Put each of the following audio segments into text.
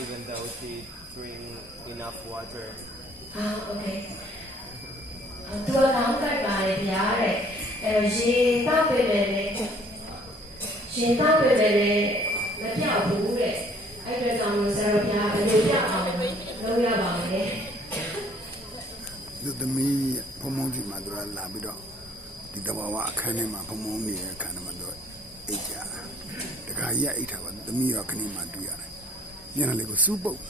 even even though she drink enough water. Ah, okay. သူကကောင်းတိုက်ပါတယ်ဗျာတဲ့အဲတော့ရေတောက်ပဲလေရေတောက်ပဲလေမပြောက်ဘူးတဲ့အဲ့ဒါကြောင့်လို့ဆရာတော်ဘုရားဘယ်လိုပြအောင်လုပ်ရပါမလဲသူသမီးဖုံဖုံကြီးမှာသူကလာပြီးတော့ဒီတဘာဝအခန်းထဲမှာဖုံဖုံနေတဲ့အခန်းထဲမှာသူအိတ်ကြတခါကြီးကအိတ်ထားပါသမီးရောခဏမှတွေ့ရတယ် ညနေလေးကိုစူးပုတ်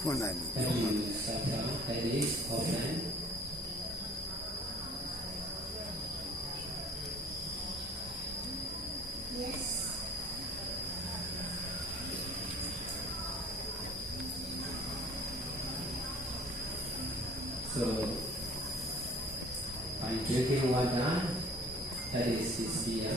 ဖွင့်လိုက်ပြီ Then you step down, headache, open. Yes. So, by drinking water, that is this here.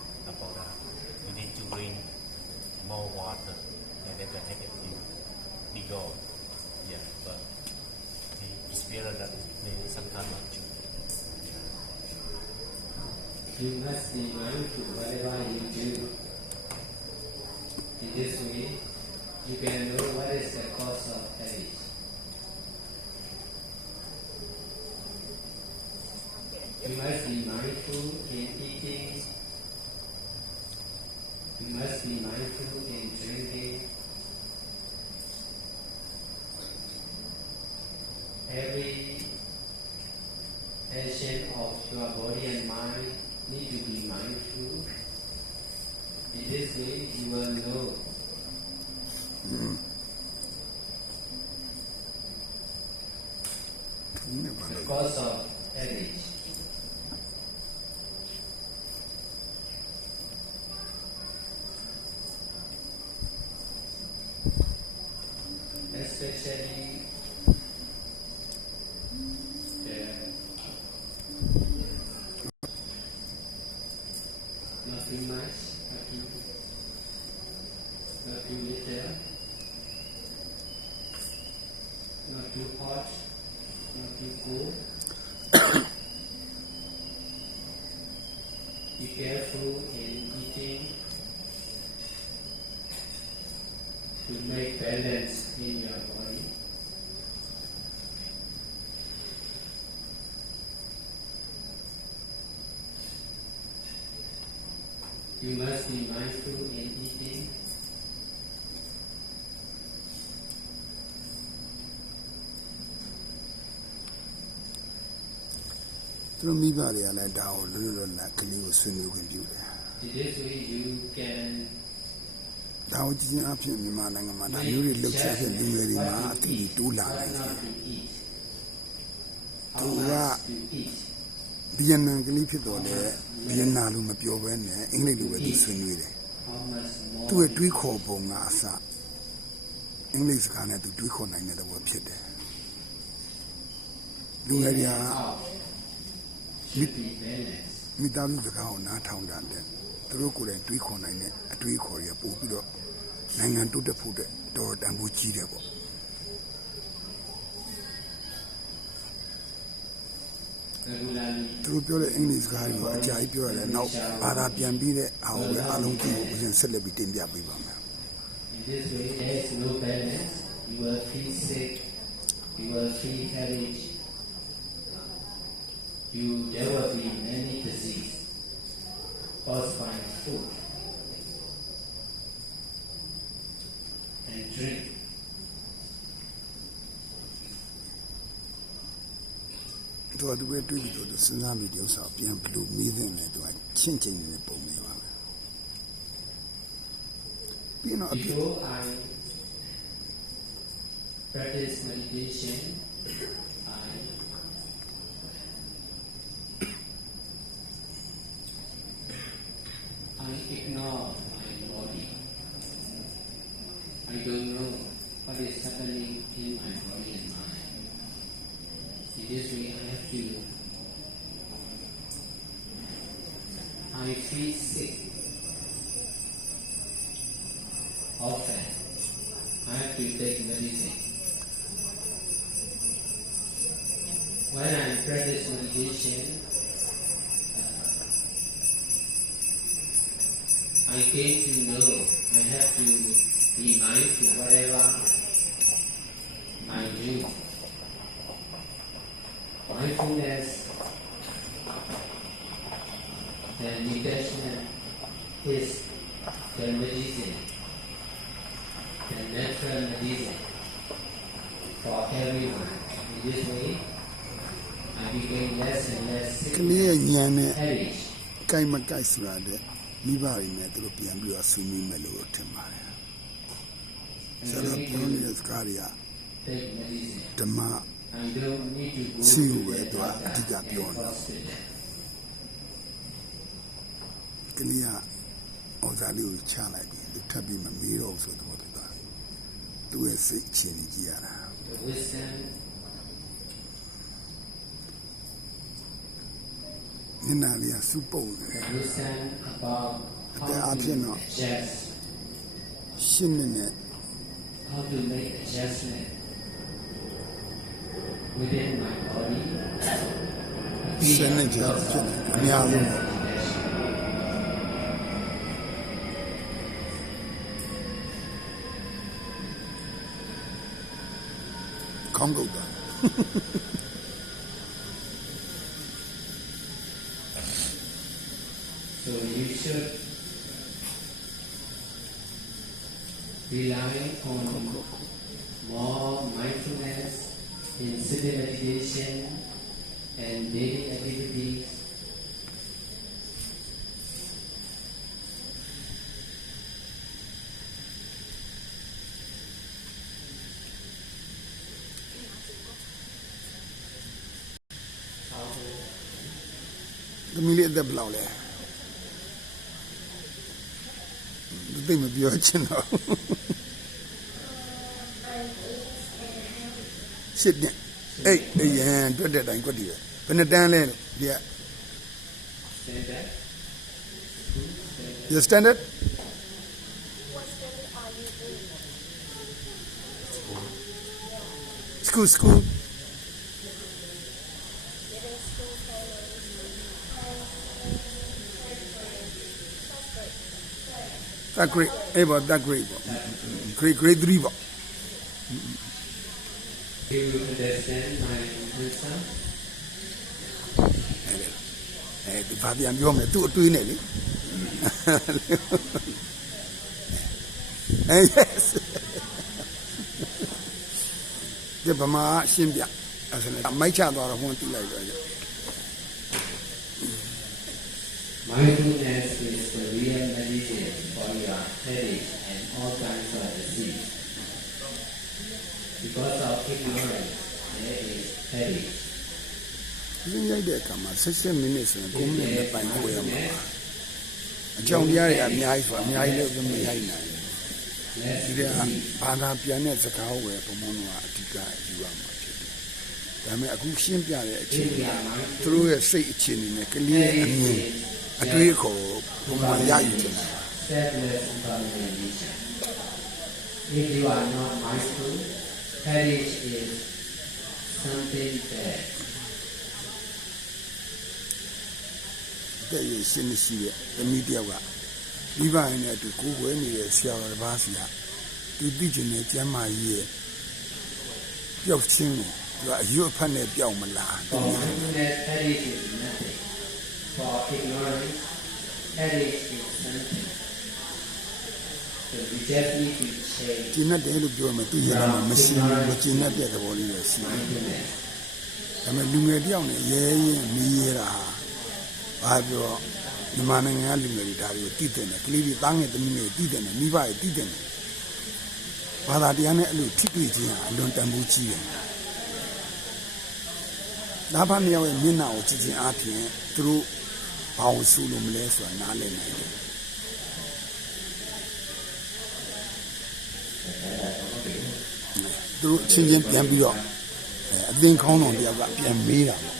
about that, you need to drink more water and then the headache will be gone. Yeah, but the experience that may sometimes not true. You must be mindful whatever you do. In this way, you can know what is the cause of headache. You must be mindful in eating. We must be mindful in drinking every action of your body and mind need to be mindful. In this way, you will know. cause of everything. Not too hot, not too cold. Be careful in eating to make balance in your body. You must be mindful in eating. သူတို့မိဘတွေကလည်းဒါကိုလွတ်လွတ်လပ်လပ်ကလေးကိုဆွေးနွေးခွင့်ပြုတယ် In this way, you can ဒါကိုကြည့်ချင်းအဖြစ်မြန်မာနိုင်ငံမှာဒါမျိုးတွေလှုပ်ရှားတဲ့လူငယ်တွေမှာအတိတိုးလာနေတယ် to eat. How Tu much va- to eat. ဗီယက်နမ်ကလေးဖြစ်တော်လဲဗီယက်နာလိုမပြောဘဲနဲ့အင်္ဂလိပ်လိုပဲသူဆွေးနွေးတယ် How much more? သူ့ရဲ့တွေးခေါ်ပုံကအစအင်္ဂလိပ်စကားနဲ့သူတွေးခေါ်နိုင်တဲ့သဘောဖြစ်တယ်လူငယ်တွေက မိသားစုစကားကိုနားထောင်တာတဲ့သူတို့ကိုယ်တိုင်တွေးခေါ်နိုင်တဲ့အတွေးခေါ်တွေကပို့ပြီးတော့နိုင်ငံတိုးတက်ဖို့အတွက်တော်တော်တန်ဖိုးကြီးတယ်ပေါ့ Regularly သူတို့ပြောတဲ့အင်္ဂလိပ်စကားကိုအကြာကြီးပြောရတယ်နောက်ဘာသာပြန်ပြီးတဲ့အားကိုပဲအားလုံးကြည့်ဖို့ဦးဇင်ဆက်လက်ပြီးတင်ပြပေးပါမယ် In this way, there is no balance. You will feel sick. You will feel headache. You there will be many disease caused by food. drink. သူကသူပဲတွေးပြီးတော့သူစဉ်းစားပြီးဒီဥစ္စာကိုပြန်ဘယ်လိုမေးသင့်လဲသူကချင့်ချင်နေတဲ့ပုံလေးပါပဲပြီးတော့အပြစ် Before I practice meditation, medicine. When I practice meditation, uh, I came to know I have to be mindful whatever I do. Mindfulness and detachment is the medicine, the natural medicine for everyone. In this way, I became less and less က sick, လေးရဲ့ဉာဏ်နဲ့ hellish. ကြိုက်မကြိုက်ဆိုတာတဲ့မိဘတွေနဲ့သူတို့ပြန်ပြီးတော့ဆွေးနွေးမယ်လို့ထင်ပါတယ် And ဆရာ I တော် need ပြောနေ to တဲ့စကားတွေက take medicine. ဓမ္မ I don't need to go See to you where the do I- doctor I think I and beyond that. hospital. ကလေးကဩဇာလေးကိုချလိုက်ပြီသူထပ်ပြီးမမေးတော့ဘူးဆိုတော့ သူကသူ့ရဲ့စိတ်အခြေအနေကြည့်ရတာ The wisdom မျက်နှာလေးကစူပုတ်နေတယ် the wisdom about how Okay, to Arjuna. adjust, ရှင်းနေနဲ့ how to make adjustment within my body. စနေကြဖြစ်နေအများဆုံး ပေါ့ခေါင်းကုတ်တာ So you should rely on more mindfulness in sitting meditation and daily activities. ။သမီး လေးအသက်ဘယ်လောက်လဲ။သူသိမပြောချင်တော့ဘူး။ရှစ်နဲ့အေးအေးရန်တွက်တဲ့တိုင်းကွက်တည်ပဲ။ဘယ်နှစ်တန်းလဲလို့ဒီက Stand up. you standard school school that great အေးပေါ့ that great ပေါ့ great great 3ပေါ့ Do you understand my answer? အဲဒီဘာပြန်ပြောမလဲသူ့အတွေးနဲ့လေအဲ yes ဒီဗမာအရှင်းပြအဲ့ဒါနဲ့မိုက်ချသွားတော့ဟိုတိလိုက်တော့ Mindfulness is the real medicine for your headache and all kinds of disease. Because of ignorance, there is headache. ဒီရိုက်တဲ့အခါမှာ16မိနစ်ဆိုရင်9မိနစ်နဲ့ပိုင်ခွဲရမှာပါအကြောင်းတရားတွေအများကြီးဆိုအများကြီးလို့မရိုက်နိုင်ဘူး Less ဒီကဘာသာပြန်တဲ့စကားဝယ်ဘုံဘုံကအဓိကယူရမှာဖြစ်တယ်ဒါပေမဲ့အခုရှင်းပြတဲ့အချိန်ကသူတို့ရဲ့စိတ်အခြေအနေနဲ့ကလေးရဲ့အမြင်အတွေးခေါ်ပုံမှန်ရယူနေတာ selfless determination. If you are not mindful, headache is something bad. တဲ့ရရှင်းရှိရဲ့သမီးတယောက်ကမိဘရင်းနဲ့အတူကိုယ်ဝဲနေတဲ့ဆရာတော်တစ်ပါးစီကသူသိကျင်တဲ့ကျမ်းမာရေးရဲ့ပျောက်ခြင်းကိုသူကအရွတ်ဖတ်နဲ့ပျောက်မလား For mindfulness, headache is nothing. For ignorance, headache is something. So we just need to change ကျင့်တတ်တယ်လို့ပြောမှသူရမှာမရှိဘူးမကျင့်တတ်တဲ့သဘောလေးပဲရှိတယ် mindfulness. ဒါပေမဲ့လူငယ်တယောက်နဲ့ရဲရင်မီးရဲတာဟာ ဘာပြောမြန်မာနိုင်ငံကလူငယ်တွေဒါတွေကိုတည်တယ်ကလေးတွေတားငယ်သမီးတွေတည်တယ်မိဘတွေတည်တယ်ဘာသာတရားနဲ့အဲ့လိုထိတွေ့ခြင်းဟာအလွန်တန်ဖိုးကြီးတယ်ဒါဘာမြောက်ရဲ့မျက်နှာကိုကြည့်ခြင်းအပြင်သူတို့ဘာလို့ဆူလို့မလဲဆိုတာနားလည်နိုင်တယ်သူတို့အချင်းချင်းပြန်ပြီးတော့အဲအသင်ခေါင်းတော်တယောက်ကပြန်မေးတာပေါ့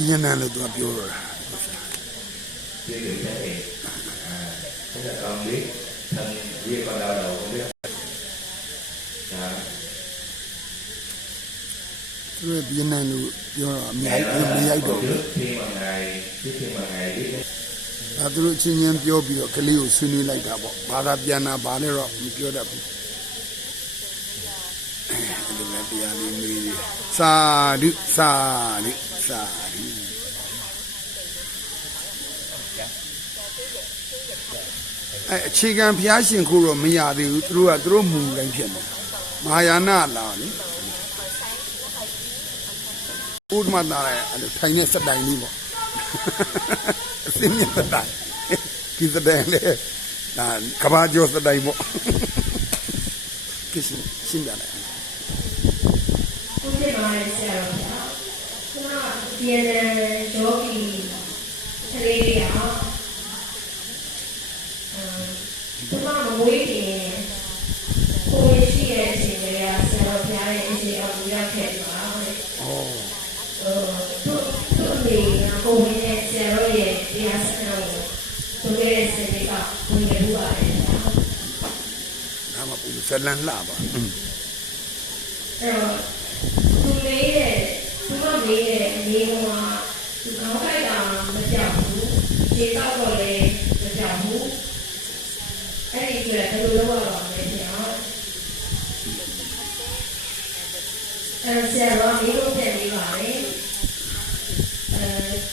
trải nghiệm không? ဒီညနေလို့သူကပြောတော့တာ Chưa chịu trải nghiệm. À, tức là con biết thân riêng con đau đầu con biết. Dạ. သူတို့ဒီညနေလို့ပြောတော့အများကြီးမရိုက်တော့ဘူး trước khi mà ngài trước khi mà ngài biết đến ဒါသူတို့အချင်းချင်းပြောပြီးတော့ကလေးကိုဆွေးနွေးလိုက်တာပေါ့ဘာသာပြန်တာဘာလဲတော့မပြောတတ်ဘူးအဲဒီလည်းတရားလေးမေးတယ်စာဓုစာဓု စာဓုအဲအခြေခံဘုရားရှင်ခုတော့မရသေးဘူးသူတို့ကသူတို့မူတိုင်းဖြစ်နေမဟာယာနလာလေဥဒ္ဓမတာရဲ့အဲ့လိုထိုင်နေစက်တိုင်လေးပေါ့အစင်းမြတ်စက်တိုင်ဒီစက်တိုင်လေဒါကဘာကျော်စက်တိုင်ပေါ့ကိရှင်ရှင်းပြလိုက်ခုဖြစ်သွားတဲ့ဆရာတော်ဗျာခုန ပြေနံဒေါကီကလေးတွေအောင်ဒီမှာမွေးတယ်ကိုယ်ရှိရဲ့အချိန်တွေကဆရာတော်ဘုရားရဲ့အချိန်အောင်ပြရခဲ့ပါတဲ့။အော်။အဲတို့တို့နေကိုယ်နဲ့ဆရာတော်ရဲ့တရားစကားကိုတို့ရဲ့စေတကဝင်ရပါတယ်။ဒါမှပူဇော်လန်းလှပါ။အဲတို့လေးရဲ့သူမလေးရဲ့ အနေကသူကောင်းလိုက်တာမကြောက်ဘူးခြေတော့တော့လည်းမကြောက်ဘူးအဲ့ဒီကျဘယ်လိုလုပ်ရအောင်လဲဗျာအဲ့ဆရာတော်ဒီလိုပြန်ပြီးပါလေအဲ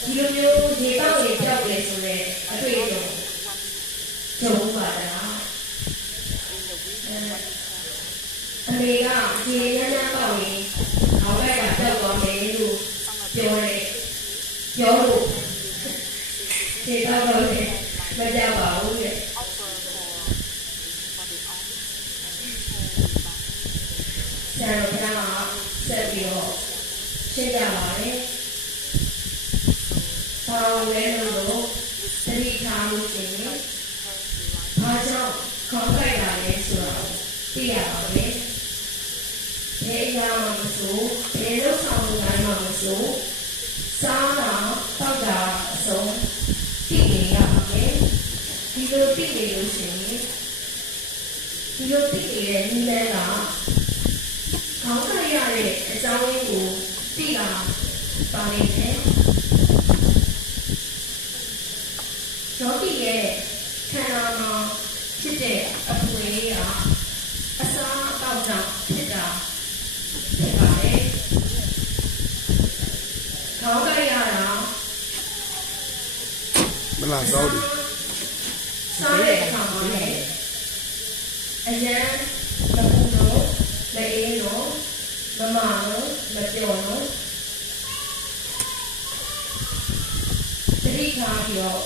ဒီလိုမျိုးခြေတော့လည်းကြောက်တယ်ဆိုတော့အတွေ့အကြုံကြုံပါလားအဲ အမေကဒီရမ်းရမ်းပေါ့ရင်အောက်ကကတောက်သွားမယ်လို့ပြောတယ်ပြောလို့ဒီတော့တော့လည်းမကြပါဘူးတဲ့ဆရာတော်ကဆက်ပြီးတော့ရှင်းပြပါတယ်။ဆောင်းလဲလို့သတိထားလို့ရှိရင်ဘာကြောင့် ခေါင်းကိုက်တာလဲဆိုတော့သိရပါမယ်။ဘယ်အရာမှမဆိုဘယ်လောက်ဆောင်မှုတိုင်းမှမဆိုစားတာတောက်တာအစုံသိနေရပါမယ်ဒီလိုသိနေလို့ရှိရင်ဒီလိုသိနေတဲ့နည်းလမ်းကခေါင်းကရတဲ့အကြောင်းရင်းကိုသိတာပါလိမ့်မယ်ယောဂီရဲ့ခန္ဓာမှာဖြစ်တဲ့အပွေလေးကအစားအသောက်ကြောင့်ဖြစ်တာ ဖြစ်ပါတယ်။ခေါင်းကိုက်ရတာ မ လားသောက်တယ်စားတဲ့အခါမှာလည်းအရန်မပူလို့မအေးလို့မမလို့မပြော့လို့တတိထားပြီးတော့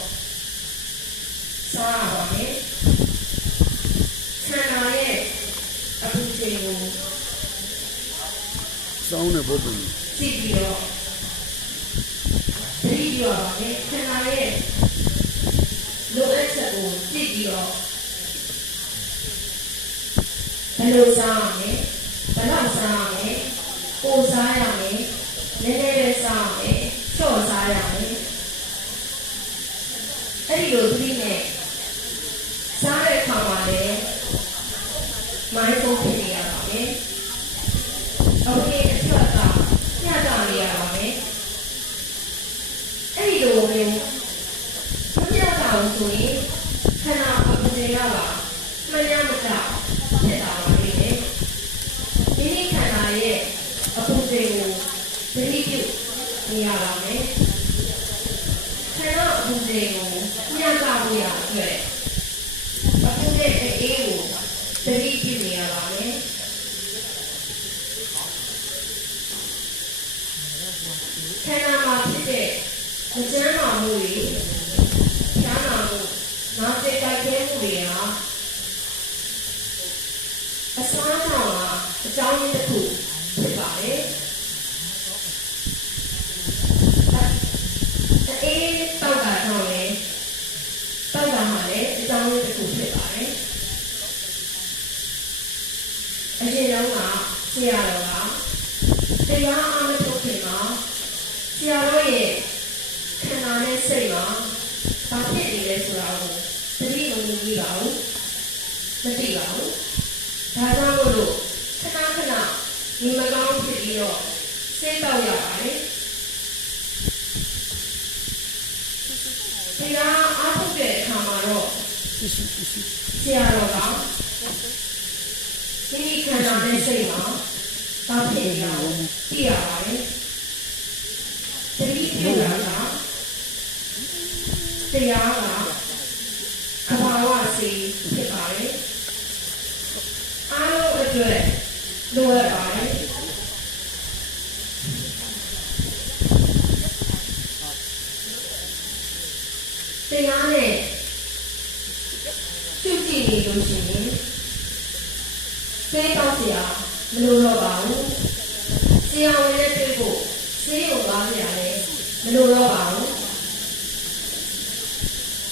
စားရပါမယ်။ခန္ဓာရဲ့အပူချိန်ကိုစောင်းတဲ့ဘုဒ္ဓံကြည့်ပြီးတော့တတိယပါမယ်ခန္ဓာရဲ့ လိုအပ်ချက်ကိုကြည့်ပြီးတော့ဘယ်လိုစားရမလဲဘယ်လောက်စားရမလဲကိုယ်စားရမယ်နည်းနည်းပဲစားရမယ်ချော့စားရမယ်အဲ့ဒီလိုသတိနဲ့စားတဲ့အခါမှာလည်းမိုင်းပုံဖြစ်နေရပါမယ် အဝေးအထွက်ကညတာနေရပါမယ်အဲ့ဒီလိုမျိုးမပြတ်တာလို့ဆိုရင်ခန္ဓာအပူတွေကပါမရမတာဖြစ် စဉ်ကိုသတိပြုနေရပါမယ်ခန္ဓာအပူစဉ်ကိုညှပ်တာဖို့ရအတွက်အပူတဲ့အေးကိုသတိပြုနေရပါမယ် ခန္ဓာမှာဖြစ်တဲ့မကျန်းမာမှုတွေချမ်းသာမှုနာကျင်တိုက်ခဲမှုတွေဟာအစားအသောက်မှာအကြောင်းရင်းတစ်ခုဖြစ်ပါတယ်အအေးတောက်တာကြောင့်လည်းတောက်တာမှလည်းအကြောင်းရင်းတစ်ခုဖြစ်ပါတယ်အရင်တုန်းကဆရာတော်ကတရားအားမထုတ်ခင်မှာဆရာတော်ရဲ့ခန္ဓာနဲ့စိတ်မှာဘာဖြစ်နေလဲဆိုတာကိုသတိလုံးမကြီးပါဘူးမသိပါဘူး ဒါကြောင့်မို့လို့ခဏခဏညီမကောင်းဖြစ်ပြီး တော့စိတ်တော့ရပါတယ်။တရားအားထုတ်တဲ့အခါမှာတော့ဆရာတော်ကဒီမိခန္ဓာနဲ့စိတ်မှာဘာဖြစ်နေလဲသိရပါတယ်။တတိပြုတာကတရားကကဘာဝစီဖြစ်ပါတယ်။အားလုံးအတွက်လိုအပ်ပါတယ်တ ရားနဲ့ပြုကြည့်နေလို့ရှိရင်သိတော့စရာမလိုတော့ပါဘူးဆရာဝန်နဲ့တွေ့ဖို့ဆေးရုံသွားစရာလည်းမလိုတော့ပါဘူး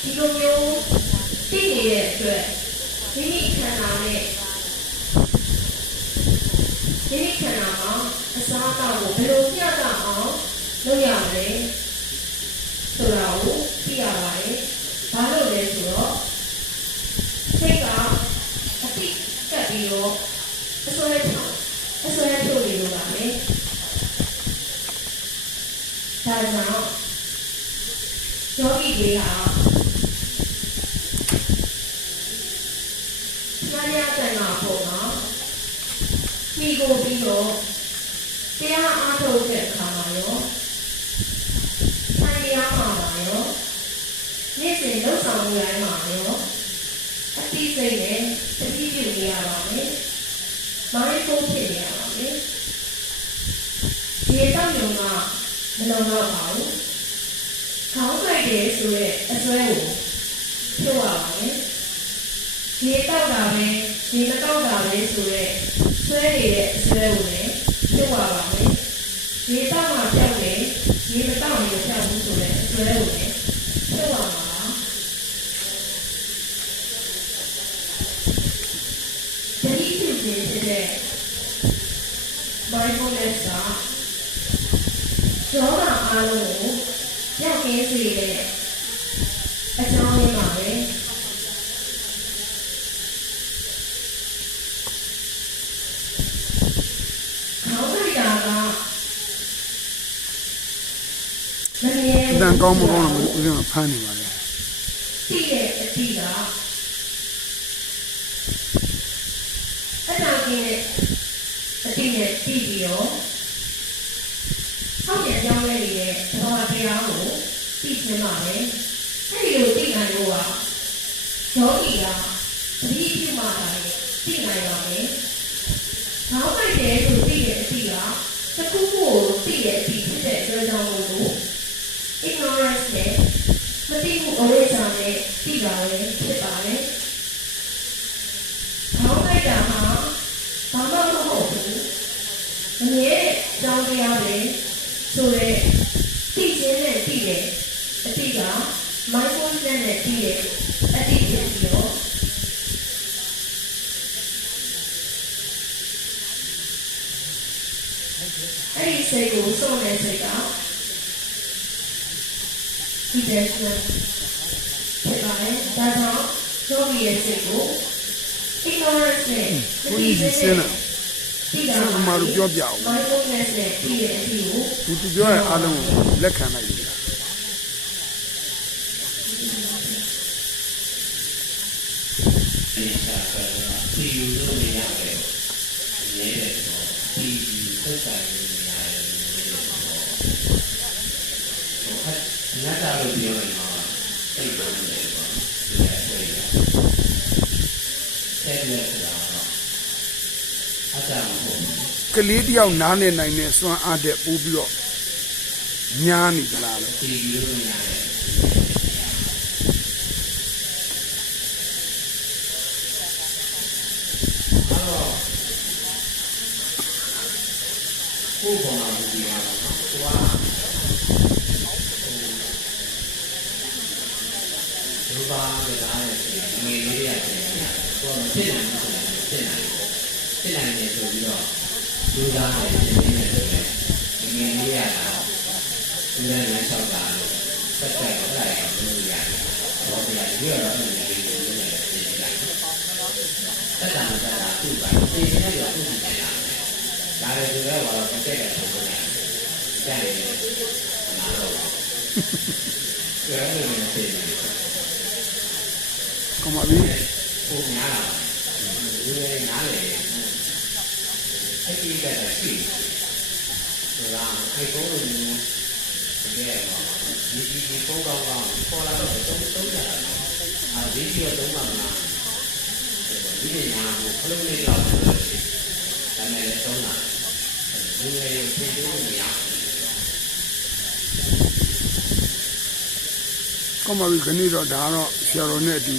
ဒီလိုမျိုးသိနေတဲ့အတွက်မိမိခန္ဓာနဲ့ဒီနေ့ခန္ဓာမှာအစားအသောက်ကိုဘယ်လိုမျှတအောင်လုပ်ရမလဲဆိုတာကိုသိရပါတယ်။ ဘာလို့လဲဆိုတော့စိတ်ကအတိကပ်ပြီးတော့အစွဲထုတ်အစွဲထုတ်နေလို့ပါမယ်။ဒါကြောင့်ယောဂီတွေဟာနာရတန်တာပုံမှာမိကိုပြီးတော့တရားအားထုတ်တဲ့အခါမှာရောဆိုင်တရားမှာပါရောနေ့စဉ် လှုပ်ဆောင်မှုတိုင်းမှာရောအတိစိတ်နဲ့တတိပြုနေရပါမယ်။မိုင်းဖို့ဖြစ်နေရပါမယ်။ဒီတော့ယုံကမလုံတော့ပါဘူး။ခေါင်းကြိုက်တယ်ဆိုတဲ့အစွဲကိုဖြုတ်ရပါမယ်။ဒီတော့တာပဲဒီမတော့တာပဲဆိုတဲ့ဆွဲနေတဲ့အဆွဲကိုလည်းပြုတ်ပါပါမယ်။ရေတောက်မှပြောက်တယ်ရေမတောက်ရင်ပြောက်ဘူးဆိုတဲ့အဆွဲကိုလည်းပြုတ်ပါပါလား။တ တိပြုခြင်းဖြစ်တဲ့ mindfulness ကယောဂအားလုံးကိုပြောက်ကင်းစေတဲ့အကြောင်းရင်းပါပဲ။ခေါင်းလိုက်တာကမမြဲအတန်ကောင်းမကောင်းတော့ဦးဇင်းကဖမ်းနေပါလေတိတဲ့အတိကအတားကင်းတဲ့အတိ နဲ့တိပြီးတော့ဟောက်ပြန်ကြောင်းလဲနေတဲ့ဘောတရားကိုသိချင်ပါလေအဲဒီလိုသိနိုင်လို့ကယောဂီကသတိပြုမှသာလေသိနိုင်ပါမယ်ခေါင်းလိုက်တယ်ဆိုသိတဲ့အတိကတစ်ခုခုကိုသိတဲ့အတိဖြစ်တဲ့အတွက်ကြောင့်မို့လို့ ignorance နဲ့မသိမှုအဝိဇ္ဇာနဲ့သိတာလည်းဖြစ်ပါတယ်။ခေါင်းလိုက်တာဟာဘာမှမဟုတ်ဘူး။ အမြဲကြောင်းတရားပဲဆိုတဲ့သိခြင်းနဲ့သိတဲ့အတိက mindfulness နဲ့သိတဲ့အတိဖြစ်ပြီးတော့အဲ့ဒီစိတ်ကိုစုံတဲ့စိတ်ကဒီတဲ့ဆိုဖြစ်ပါတယ်ဒါကြောင့်ယောဂီရဲ့စိတ်ကို ignorance နဲ့ဘုန်းကြီးဒီစင်းလာ ဆူမာတို့ပြောပြအောင်ဒီသူပြောရင်အားလုံးလက်ခံလိုက်ပြီဒီသက်ဆိုင်နေရတယ်ဟိုဟာညတာလို့ပြောတယ် လေးတယောက်နားနေနိုင်တဲ့စွမ်းအားတဲ့ပို့ပြီးတော့ညားနေကြလားလို့ဒီလိုမျိုးရတယ်အဲ့တော့ကိုယ်ပေါ်မှာဒီမှာနော်ကိုကလူပါမသားတဲ့ဆိုရင်ငွေလေးရတယ်ကိုကမဖြစ်နိုင်ဘူးဆိုရင်ဖြစ်နိုင်တယ်ဖြစ်နိုင်တယ်ဆိုပြီးတော့ လူသားတယ်ဖြစ်နေတယ်ဆိုရင်ငွေလေးရတာလူနဲ့လမ်းလျှောက်တာလို့ဆက်တဲ့အဲ့ဒါရလို့ရတယ်ဘောပြရရတော့အဲ့ဒီလေးကိုလည်းပြင်လိုက်တက်တာမတက်တာသူ့ပါသိနေတော့သူ့ကြည့်နေတာဒါလည်းသူလည်းဘာလို့တက်တယ်ဆိုတော့ကြတယ်နားတော့ဘယ်လိုလဲသိတယ်ကောင်းပါပြီပုံများတာဒီလိုနားလေ အဲ့ဒီကတည်းကရှိဆိုတာအဲ့ကိုလိုမျိုးတကယ်တော့ဒီဒီဒီပုံကောင်းကောင်းပေါ်လာတော့တုံးတုံးကြတာအာဒီဒီတော့တုံးပါမလားဒီပညာကိုခလုံးလေးတော့ဒါနဲ့လည်းတုံးတာဒီလိုမျိုးပြင်လို့မရကောင်းပါပြီခဏတော့ဒါကတော့ဆရာတော်နဲ့အတူ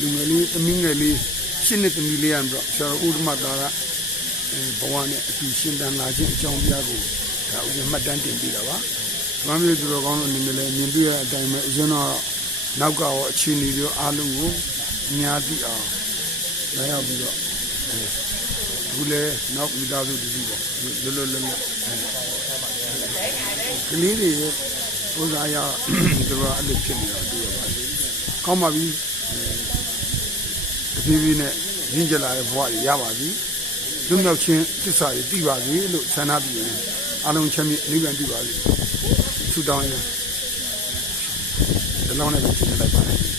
လူငယ်လေးသမီးငယ်လေးရှင်းတဲ့သမီးလေးရတော့ဆရာတော်ဥဒ္ဓမတာကအဲ ဘဝနဲ့အတူရှင်းတန်လာခြင်းအကြောင်းပြကိုဒါဥပမာမှတ်တမ်းတင်ပြတာပါ။ဘာမျိုးသူတော်ကောင်းတို့အနေနဲ့လည်းမြင်တွေ့ရတဲ့အတိုင်းပဲအရင်တော့နောက်ကရောအခြေအနေတွေအားလုံးကိုအများသိအောင်လာရောက်ပြီးတော့အခုလည်းနောက်မိသားစုတူတူပေါ့လွတ်လွတ်လပ်လပ်ကလေးတွေရဲ့ဥစားရသူတို့အဲ့လိုဖြစ်နေတော့တွေ့ရပါတယ်။ကောင်းပါပြီ။တဖြည်းဖြည်းနဲ့ရင်းကြလာတဲ့ဘဝတွေရပါပြီ။ လွတ်မြောက်ခြင်းသစ္စာတွေသိပါပြီလို့ဆန္ဒပြုရင်အလုံးချမ်းမြေနိဗ္ဗာန်ပြုပါစေ။ဆုတောင်းရင်ဒီလောက်နဲ့ပဲရှင်းလိုက်ပါတယ်